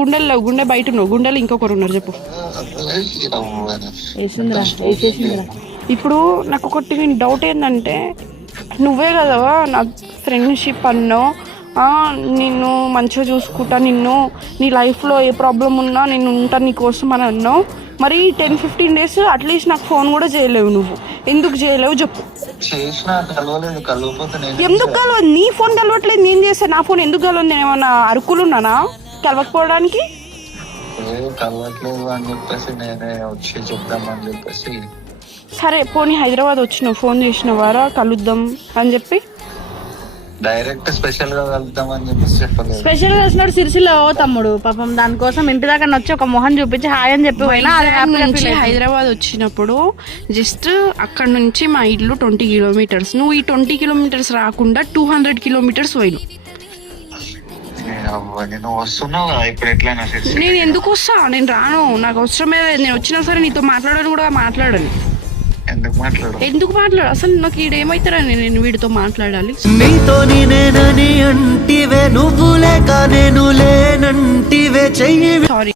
గుండెలు లేవు, గుండె బయట ఉన్నావు, గుండెలు ఇంకొకరు ఉన్నారు చెప్పు. ఇప్పుడు నాకు ఒకటి డౌట్ ఏంటంటే, నువ్వే కదవా నా ఫ్రెండ్షిప్ అన్నావు, నిన్ను మంచిగా చూసుకుంటా, నిన్ను నీ లైఫ్లో ఏ ప్రాబ్లం ఉన్నా నేను ఉంటాను నీ కోసం అని అన్నావు. మరి 10-15 days అట్లీస్ట్ నాకు ఫోన్ కూడా చేయలేవు. నువ్వు ఎందుకు చేయలేవు చెప్పు. ఎందుకు కలవదు? నీ ఫోన్ కలవట్లేదు, నేను చేస్తాను. నా ఫోన్ ఎందుకు కలవదు? నేను ఏమన్నా అరుకులు ఉన్నానా కలవకపోవడానికి? సరే పోనీ హైదరాబాద్ వచ్చినావు, ఫోన్ చేసినవారా కలుద్దాం అని చెప్పి? డైరెక్ట్ స్పెషల్ గా కలుద్దాం అని చెప్పి చెప్పలేదు. స్పెషల్ గా వచ్చినాడు సిరిసిల్ల తమ్ముడు, పాపం దానికోసం ఇంటి దాకా వచ్చి ఒక మొహం చూపించి హాయ్ అని చెప్పి పోయినా. హైదరాబాద్ వచ్చినప్పుడు జస్ట్ అక్కడ నుంచి మా ఇల్లు 20 kilometers. నువ్వు ఈ 20 kilometers రాకుండా 200 kilometers పోయినావు. నేను ఎందుకు వస్తా? నేను రాను, నాకు అవసరమే. నేను వచ్చినా సరే నీతో మాట్లాడను కూడా మాట్లాడను. ఎందుకు మాట్లాడు? అసలు నాకు ఈడేమైతారని నేను వీడితో మాట్లాడాలి? నీతో నేనని అంటివే, నువ్వు లేక నేను లేనంటివే చెయ్యి. సారీ.